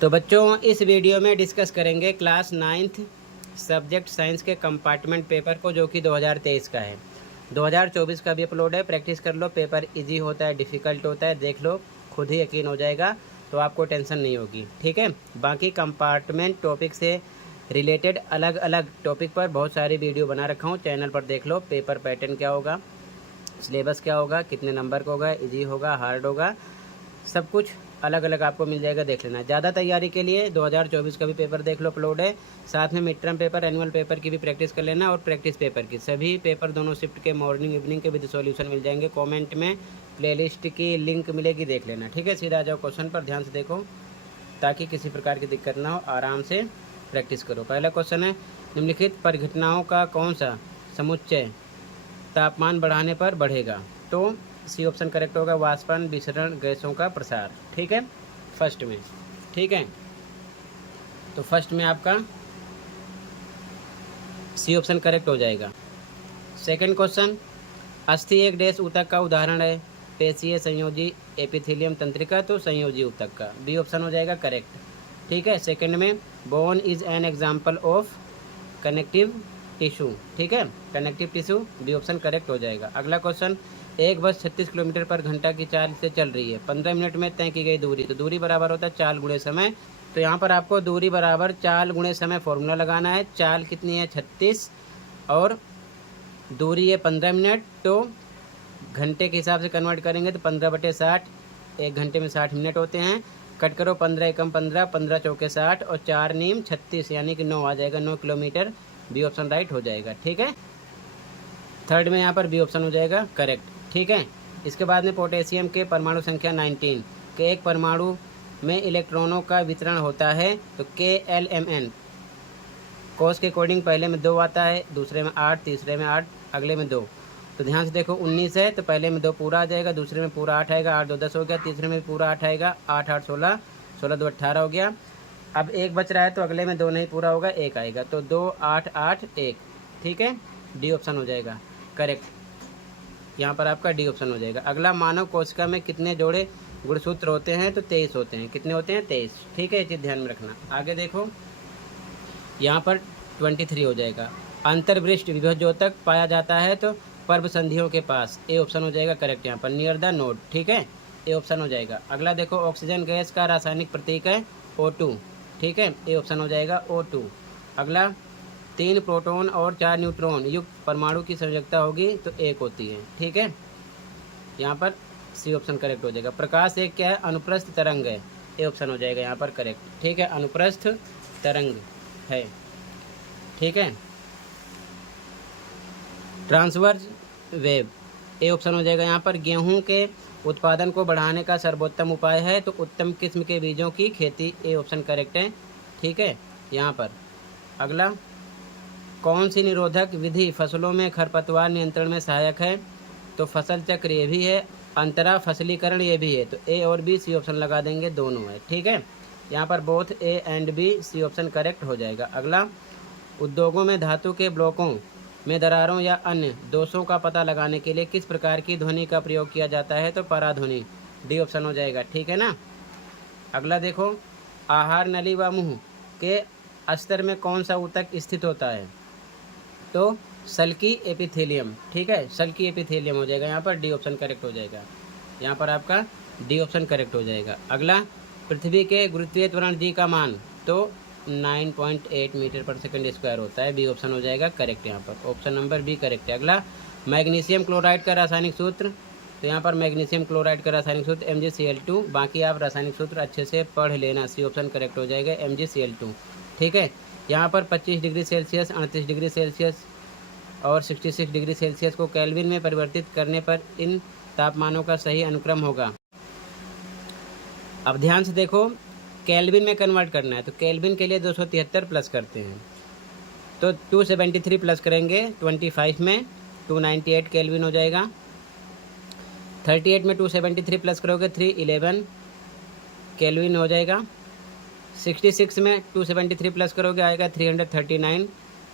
तो बच्चों इस वीडियो में डिस्कस करेंगे क्लास 9th सब्जेक्ट साइंस के कंपार्टमेंट पेपर को, जो कि 2023 का है। 2024 का भी अपलोड है, प्रैक्टिस कर लो। पेपर इजी होता है, डिफ़िकल्ट होता है, देख लो, खुद ही यकीन हो जाएगा, तो आपको टेंशन नहीं होगी। ठीक है। बाकी कंपार्टमेंट टॉपिक से रिलेटेड अलग अलग टॉपिक पर बहुत सारी वीडियो बना रखा हूँ, चैनल पर देख लो। पेपर पैटर्न क्या होगा, सिलेबस क्या होगा, कितने नंबर का होगा, इजी होगा, हार्ड होगा, सब कुछ अलग अलग आपको मिल जाएगा, देख लेना। ज़्यादा तैयारी के लिए 2024 का भी पेपर देख लो, अपलोड है। साथ में mid term paper, annual paper की भी प्रैक्टिस कर लेना, और प्रैक्टिस पेपर की सभी पेपर दोनों शिफ्ट के मॉर्निंग इवनिंग के विद सॉल्यूशन मिल जाएंगे। कमेंट में प्लेलिस्ट की लिंक मिलेगी, देख लेना। ठीक है, सीधा आ जाओ क्वेश्चन पर, ध्यान से देखो ताकि किसी प्रकार की दिक्कत ना हो, आराम से प्रैक्टिस करो। पहला क्वेश्चन है, निम्नलिखित परिघटनाओं का कौन सा समुच्चय तापमान बढ़ाने पर बढ़ेगा? तो सी ऑप्शन करेक्ट होगा, वाष्पन विसरण गैसों का प्रसार। ठीक है, फर्स्ट में। ठीक है, तो फर्स्ट में आपका सी ऑप्शन करेक्ट हो जाएगा। सेकंड क्वेश्चन, अस्थि एक डैश ऊतक का उदाहरण है, पेशीय, संयोजी, एपिथेलियम, तंत्रिका, तो संयोजी ऊतक का बी ऑप्शन हो जाएगा करेक्ट। ठीक है, सेकंड में bone is an example of connective tissue. ठीक है, connective tissue, B option correct हो जाएगा। अगला क्वेश्चन, एक बस 36 किलोमीटर पर घंटा की चाल से चल रही है, 15 मिनट में तय की गई दूरी, तो दूरी बराबर होता है चाल गुणे समय। तो यहाँ पर आपको दूरी बराबर चाल गुणे समय फॉर्मूला लगाना है। चाल कितनी है 36 और दूरी है 15 मिनट, तो घंटे के हिसाब से कन्वर्ट करेंगे तो 15/60, एक घंटे में 60 मिनट होते हैं। कट करो, 15 एकम 15, 15 चौके 60 और 4 नीम 36, यानी कि 9 आ जाएगा, 9 किलोमीटर। बी ऑप्शन राइट हो जाएगा। ठीक है, थर्ड में यहाँ पर बी ऑप्शन हो जाएगा करेक्ट। ठीक है, इसके बाद में पोटेशियम के परमाणु संख्या 19 के एक परमाणु में इलेक्ट्रॉनों का वितरण होता है, तो KLMN कोस के अकॉर्डिंग पहले में 2 आता है, दूसरे में 8, तीसरे में 8, अगले में 2। तो ध्यान से देखो, 19 है तो पहले में 2 पूरा आ जाएगा, दूसरे में पूरा 8 आएगा, 8 2 10 हो गया, तीसरे में पूरा 8 आएगा, 8 8 16, 16 2 18 हो गया। अब एक बच रहा है तो अगले में 2 नहीं पूरा होगा, 1 आएगा, तो 2 8 8 1। ठीक है, डी ऑप्शन हो जाएगा करेक्ट। यहाँ पर आपका डी ऑप्शन हो जाएगा। अगला, मानव कोशिका में कितने जोड़े गुणसूत्र होते हैं? तो 23 होते हैं। कितने होते हैं? 23। ठीक है, ये चीज़ ध्यान में रखना। आगे देखो, यहाँ पर 23 हो जाएगा। अंतर्वृष्ट विभवद्योतक पाया जाता है, तो पर्व संधियों के पास, ए ऑप्शन हो जाएगा करेक्ट। यहाँ पर नियर द नोड। ठीक है, ए ऑप्शन हो जाएगा। अगला देखो, ऑक्सीजन गैस का रासायनिक प्रतीक है O2। ठीक है, ए ऑप्शन हो जाएगा O2। अगला, 3 प्रोटॉन और 4 न्यूट्रॉन युक्त परमाणु की संयोजकता होगी, तो 1 होती है। ठीक है, यहाँ पर सी ऑप्शन करेक्ट हो जाएगा। प्रकाश एक क्या है? अनुप्रस्थ तरंग है, ए ऑप्शन हो जाएगा यहाँ पर करेक्ट। ठीक है, अनुप्रस्थ तरंग है। ठीक है, ट्रांसवर्स वेव, ए ऑप्शन हो जाएगा यहाँ पर। गेहूं के उत्पादन को बढ़ाने का सर्वोत्तम उपाय है, तो उत्तम किस्म के बीजों की खेती, ए ऑप्शन करेक्ट है। ठीक है, यहाँ पर। अगला, कौन सी निरोधक विधि फसलों में खरपतवार नियंत्रण में सहायक है? तो फसल चक्र ये भी है, अंतरा फसलीकरण ये भी है, तो ए और बी, सी ऑप्शन लगा देंगे, दोनों है। ठीक है, यहाँ पर both A and B, C option correct हो जाएगा। अगला, उद्योगों में धातु के ब्लॉकों में दरारों या अन्य दोषों का पता लगाने के लिए किस प्रकार की ध्वनि का प्रयोग किया जाता है? तो पराध्वनि, डी ऑप्शन हो जाएगा। ठीक है ना। अगला देखो, आहार नली व मुंह के अस्तर में कौन सा ऊतक स्थित होता है? तो सल्की एपिथेलियम। ठीक है, सल्की एपिथेलियम हो जाएगा यहाँ पर, डी ऑप्शन करेक्ट हो जाएगा। यहाँ पर आपका डी ऑप्शन करेक्ट हो जाएगा। अगला, पृथ्वी के गुरुत्वीय त्वरण जी का मान, तो 9.8 मीटर पर सेकंड स्क्वायर होता है, बी ऑप्शन हो जाएगा करेक्ट। यहाँ पर ऑप्शन नंबर बी करेक्ट है। अगला, मैग्नीशियम क्लोराइड का रासायनिक सूत्र, तो यहाँ पर मैग्नीशियम क्लोराइड का रासायनिक सूत्र MgCl2। बाकी आप रासायनिक सूत्र अच्छे से पढ़ लेना, सी ऑप्शन करेक्ट हो जाएगा MgCl2। ठीक है, यहाँ पर 25 डिग्री सेल्सियस, 38 डिग्री सेल्सियस और 66 डिग्री सेल्सियस को केल्विन में परिवर्तित करने पर इन तापमानों का सही अनुक्रम होगा। अब ध्यान से देखो, केल्विन में कन्वर्ट करना है, तो केल्विन के लिए 273 प्लस करते हैं, तो 273 प्लस करेंगे 25 में, 298 केल्विन हो जाएगा। 38 में 273 प्लस करोगे 311 केल्विन हो जाएगा। 66 में 273 प्लस करोगे आएगा 339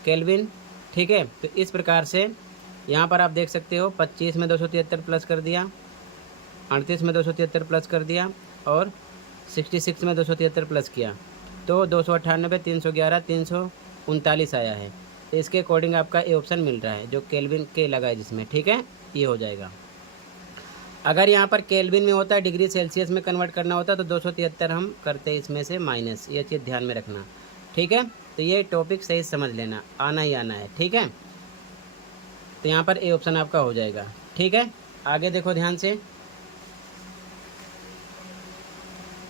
केल्विन। ठीक है, तो इस प्रकार से यहाँ पर आप देख सकते हो, 25 में 273 प्लस कर दिया, 38 में 273 प्लस कर दिया, और 66 में 273 प्लस किया तो 298, 311, 339 आया है। तो इसके अकॉर्डिंग आपका ए ऑप्शन मिल रहा है, जो केल्विन के लगा है जिसमें, ठीक है, ये हो जाएगा। अगर यहाँ पर केल्विन में होता है, डिग्री सेल्सियस में कन्वर्ट करना होता तो 273 हम करते हैं इसमें से माइनस, ये चीज़ ध्यान में रखना, ठीक है। तो ये टॉपिक सही समझ लेना, आना ही आना है, ठीक है। तो यहाँ पर ए ऑप्शन आपका हो जाएगा, ठीक है। आगे देखो ध्यान से,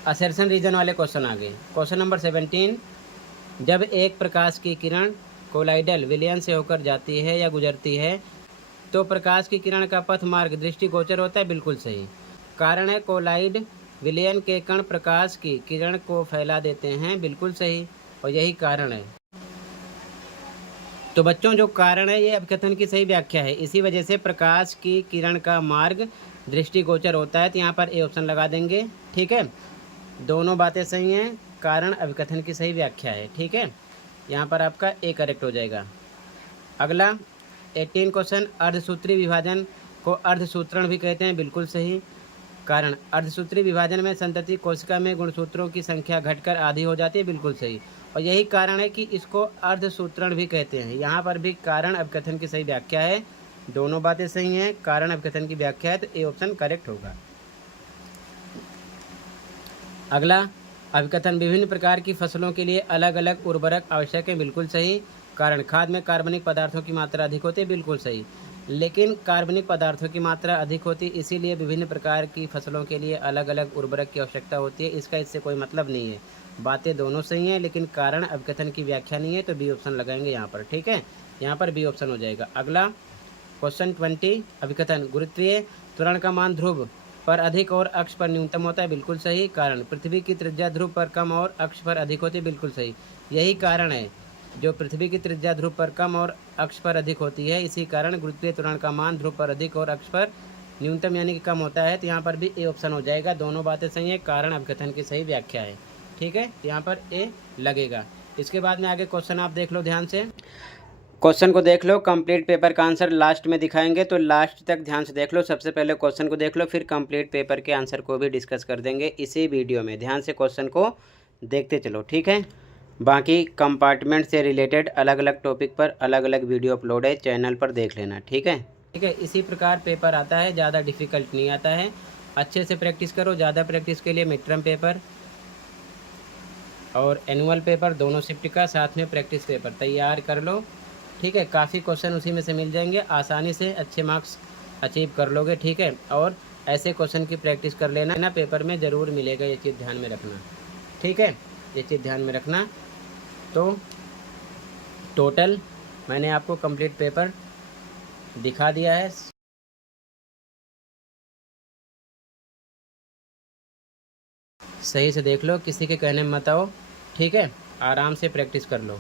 असर्शन रीजन वाले क्वेश्चन आ गए। क्वेश्चन नंबर 17, जब एक प्रकाश की किरण कोलाइडल विलयन से होकर जाती है या गुजरती है तो प्रकाश की किरण का पथ मार्ग दृष्टिगोचर होता है, बिल्कुल सही। कारण है कोलाइड विलयन के कण प्रकाश की किरण को फैला देते हैं, बिल्कुल सही, और यही कारण है। तो बच्चों जो कारण है ये अपकथन की सही व्याख्या है, इसी वजह से प्रकाश की किरण का मार्ग दृष्टिगोचर होता है, तो यहाँ पर ए ऑप्शन लगा देंगे, ठीक है। दोनों बातें सही हैं, कारण अभिकथन की सही व्याख्या है, ठीक है। यहाँ पर आपका ए करेक्ट हो जाएगा। अगला 18 क्वेश्चन, अर्धसूत्री विभाजन को अर्धसूत्रण भी कहते हैं, बिल्कुल सही। कारण अर्धसूत्री विभाजन में संतति कोशिका में गुणसूत्रों की संख्या घटकर आधी हो जाती है, बिल्कुल सही, और यही कारण है कि इसको अर्धसूत्रण भी कहते हैं। यहाँ पर भी कारण अभिकथन की सही व्याख्या है, दोनों बातें सही हैं, कारण अभिकथन की व्याख्या है, तो ए ऑप्शन करेक्ट होगा। अगला अभिकथन, विभिन्न प्रकार की फसलों के लिए अलग अलग उर्वरक आवश्यक है, बिल्कुल सही। कारण खाद में कार्बनिक पदार्थों की मात्रा अधिक होती है, बिल्कुल सही, लेकिन कार्बनिक पदार्थों की मात्रा अधिक होती है, इसीलिए विभिन्न प्रकार की फसलों के लिए अलग अलग उर्वरक की आवश्यकता होती है, इसका इससे कोई मतलब नहीं है। बातें दोनों सही हैं, लेकिन कारण अभिकथन की व्याख्या नहीं है, तो बी ऑप्शन लगाएंगे यहाँ पर, ठीक है। यहाँ पर बी ऑप्शन हो जाएगा। अगला क्वेश्चन 20, अभिकथन, गुरुत्वीय त्वरण का मान ध्रुव पर अधिक और अक्ष पर न्यूनतम होता है, बिल्कुल सही। कारण पृथ्वी की त्रिज्या ध्रुव पर कम और अक्ष पर अधिक होती है, बिल्कुल सही, यही कारण है, जो पृथ्वी की त्रिज्या ध्रुव पर कम और अक्ष पर अधिक होती है, इसी कारण गुरुत्वीय त्वरण का मान ध्रुव पर अधिक और अक्ष पर न्यूनतम यानी कि कम होता है, तो यहाँ पर भी ए ऑप्शन हो जाएगा। दोनों बातें सही है, कारण अभिकथन की सही व्याख्या है, ठीक है, यहाँ पर ए लगेगा। इसके बाद में आगे क्वेश्चन आप देख लो ध्यान से, क्वेश्चन को देख लो, कंप्लीट पेपर का आंसर लास्ट में दिखाएंगे, तो लास्ट तक ध्यान से देख लो। सबसे पहले क्वेश्चन को देख लो, फिर कंप्लीट पेपर के आंसर को भी डिस्कस कर देंगे इसी वीडियो में। ध्यान से क्वेश्चन को देखते चलो, ठीक है। बाकी कंपार्टमेंट से रिलेटेड अलग अलग टॉपिक पर अलग अलग वीडियो अपलोड है, चैनल पर देख लेना, ठीक है, ठीक है। इसी प्रकार पेपर आता है, ज़्यादा डिफिकल्ट नहीं आता है, अच्छे से प्रैक्टिस करो। ज़्यादा प्रैक्टिस के लिए मिड टर्म पेपर और एनुअल पेपर दोनों शिफ्ट का साथ में प्रैक्टिस पेपर तैयार कर लो, ठीक है। काफ़ी क्वेश्चन उसी में से मिल जाएंगे, आसानी से अच्छे मार्क्स अचीव कर लोगे, ठीक है। और ऐसे क्वेश्चन की प्रैक्टिस कर लेना ना, पेपर में ज़रूर मिलेगा, ये चीज़ ध्यान में रखना, ठीक है, ये चीज़ ध्यान में रखना। तो टोटल मैंने आपको कंप्लीट पेपर दिखा दिया है, सही से देख लो, किसी के कहने में मत आओ, ठीक है, आराम से प्रैक्टिस कर लो,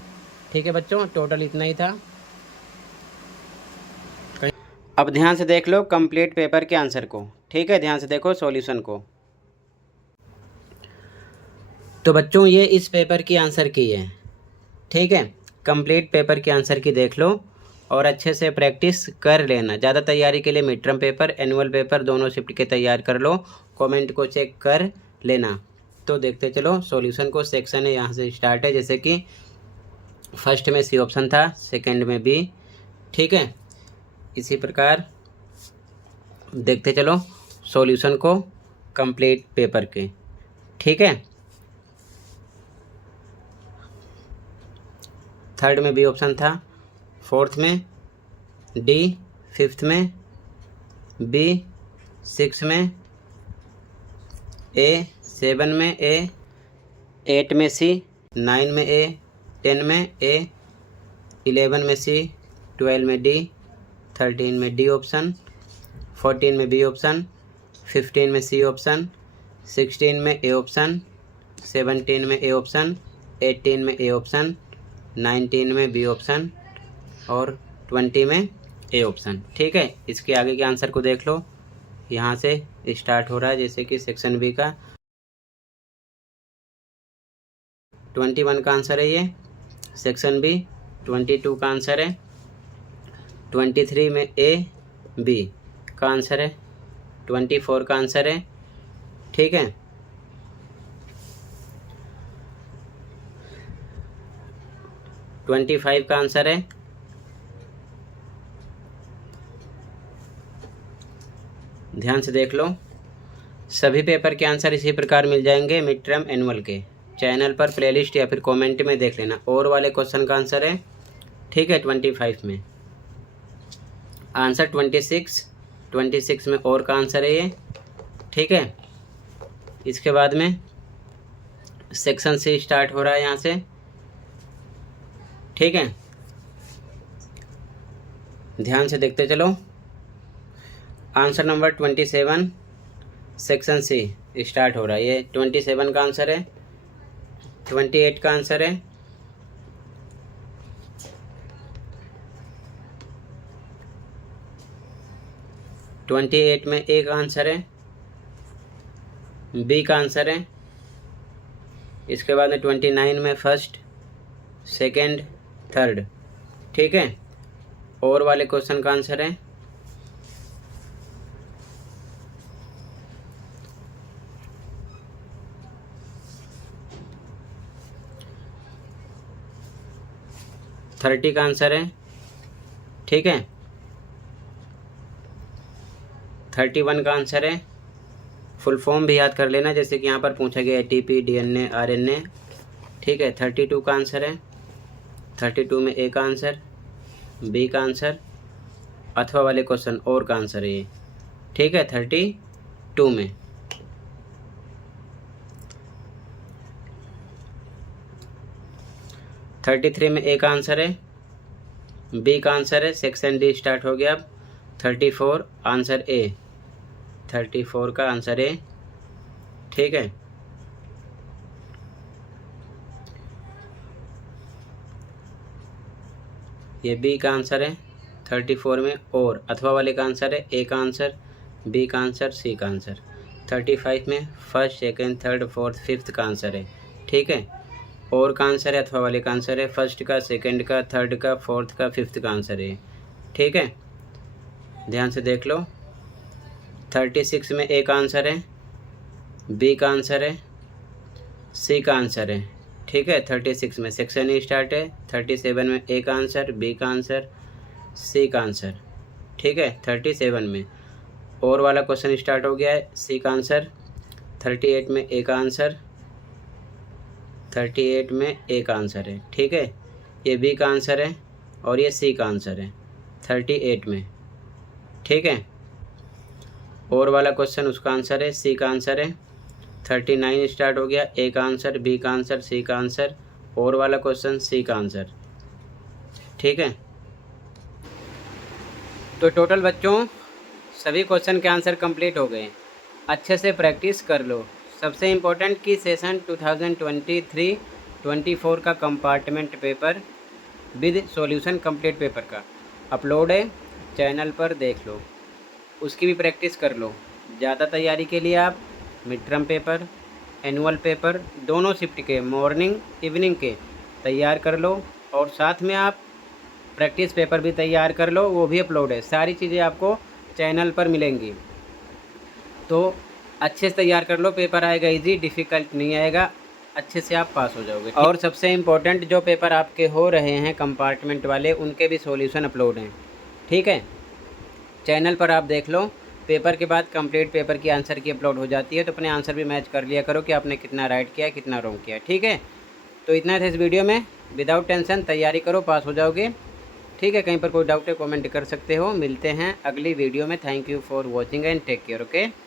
ठीक है बच्चों। टोटल इतना ही था। अब ध्यान से देख लो कंप्लीट पेपर के आंसर को, ठीक है, ध्यान से देखो सॉल्यूशन को। तो बच्चों ये इस पेपर की आंसर की है, ठीक है, कंप्लीट पेपर के आंसर की देख लो और अच्छे से प्रैक्टिस कर लेना। ज़्यादा तैयारी के लिए mid term paper annual paper दोनों शिफ्ट के तैयार कर लो, कमेंट को चेक कर लेना। तो देखते चलो सॉल्यूशन को, सेक्शन है यहाँ से स्टार्ट है, जैसे कि फर्स्ट में सी ऑप्शन था, सेकंड में बी, ठीक है। इसी प्रकार देखते चलो सॉल्यूशन को कंप्लीट पेपर के, ठीक है। थर्ड में बी ऑप्शन था, फोर्थ में डी, फिफ्थ में बी, सिक्स में ए, सेवन में ए, एट में सी, नाइन में ए, 10 में ए, 11 में सी, 12 में डी, 13 में डी ऑप्शन, 14 में बी ऑप्शन, 15 में सी ऑप्शन, 16 में ए ऑप्शन, 17 में ए ऑप्शन, 18 में ए ऑप्शन, 19 में बी ऑप्शन और 20 में ए ऑप्शन, ठीक है। इसके आगे के आंसर को देख लो, यहाँ से स्टार्ट हो रहा है, जैसे कि सेक्शन बी का 21 का आंसर है ये, सेक्शन बी 22 का आंसर है, 23 में ए बी का आंसर है, 24 का आंसर है, ठीक है। 25 का आंसर है। ध्यान से देख लो। सभी पेपर के आंसर इसी प्रकार मिल जाएंगे मिड टर्म एनुअल के। चैनल पर प्लेलिस्ट या फिर कमेंट में देख लेना। और वाले क्वेश्चन का आंसर है, ठीक है, 25 में आंसर 26 में और का आंसर है ये, ठीक है। इसके बाद में सेक्शन से स्टार्ट हो रहा है यहाँ से, ठीक है। ध्यान से देखते चलो। Answer number 27 section C start हो रहा है। ये 27 का आंसर है। 28 का आंसर है। ट्वेंटी एट में ए का आंसर है, बी का आंसर है। इसके बाद में 29 में फर्स्ट, सेकंड, थर्ड, ठीक है। और वाले क्वेश्चन का आंसर है, थर्टी का आंसर है, ठीक है। 31 का आंसर है। फुल फॉर्म भी याद कर लेना, जैसे कि यहाँ पर पूछा गया ATP, DNA, RNA, ठीक है। 32 का आंसर है। 32 में ए का आंसर, बी का आंसर, अथवा वाले क्वेश्चन और का आंसर है ये, ठीक है। 32 में 33 में ए का आंसर है, बी का आंसर है। सेक्शन डी स्टार्ट हो गया अब। 34 आंसर ए, 34 का आंसर ए, ठीक है। ये बी का आंसर है। 34 में और अथवा वाले का आंसर है, ए का आंसर, बी का आंसर, सी का आंसर। 35 में first, second, third, fourth, fifth का आंसर है, ठीक है। और का आंसर है, अथवा वाले का आंसर है, फर्स्ट का, सेकंड का, थर्ड का, फोर्थ का, फिफ्थ का आंसर है, ठीक है। ध्यान से देख लो। 36 में ए का आंसर है, बी का आंसर है, सी का आंसर है, ठीक है। 36 में सेक्शन ई स्टार्ट है। 37 में ए का आंसर, बी का आंसर, सी का आंसर, ठीक है। 37 में और वाला क्वेश्चन स्टार्ट हो गया है, सी का आंसर। 38 में ए का आंसर, 38 में ए का आंसर है, ठीक है। ये बी का आंसर है और ये सी का आंसर है 38 में, ठीक है। और वाला क्वेश्चन उसका आंसर है, सी का आंसर है। 39 स्टार्ट हो गया, ए का आंसर, बी का आंसर, सी का आंसर, और वाला क्वेश्चन सी का आंसर, ठीक है। तो टोटल बच्चों सभी क्वेश्चन के आंसर कंप्लीट हो गए। अच्छे से प्रैक्टिस कर लो। सबसे इम्पोर्टेंट कि सेशन 2023-24 का compartment paper with solution complete paper का अपलोड है, चैनल पर देख लो, उसकी भी प्रैक्टिस कर लो। ज़्यादा तैयारी के लिए आप mid term paper, annual paper दोनों शिफ्ट के मॉर्निंग इवनिंग के तैयार कर लो, और साथ में आप प्रैक्टिस पेपर भी तैयार कर लो, वो भी अपलोड है। सारी चीज़ें आपको चैनल पर मिलेंगी, तो अच्छे से तैयार कर लो। पेपर आएगा इजी, डिफ़िकल्ट नहीं आएगा, अच्छे से आप पास हो जाओगे। और सबसे इम्पोर्टेंट जो पेपर आपके हो रहे हैं कंपार्टमेंट वाले, उनके भी सॉल्यूशन अपलोड हैं, ठीक है। चैनल पर आप देख लो। पेपर के बाद कंप्लीट पेपर की आंसर की अपलोड हो जाती है, तो अपने आंसर भी मैच कर लिया करो कि आपने कितना राइट किया, कितना रॉन्ग किया, ठीक है। तो इतना था इस वीडियो में। विदाउट टेंशन तैयारी करो, पास हो जाओगे, ठीक है। कहीं पर कोई डाउट है कमेंट कर सकते हो। मिलते हैं अगली वीडियो में। Thank you for watching and take care, okay.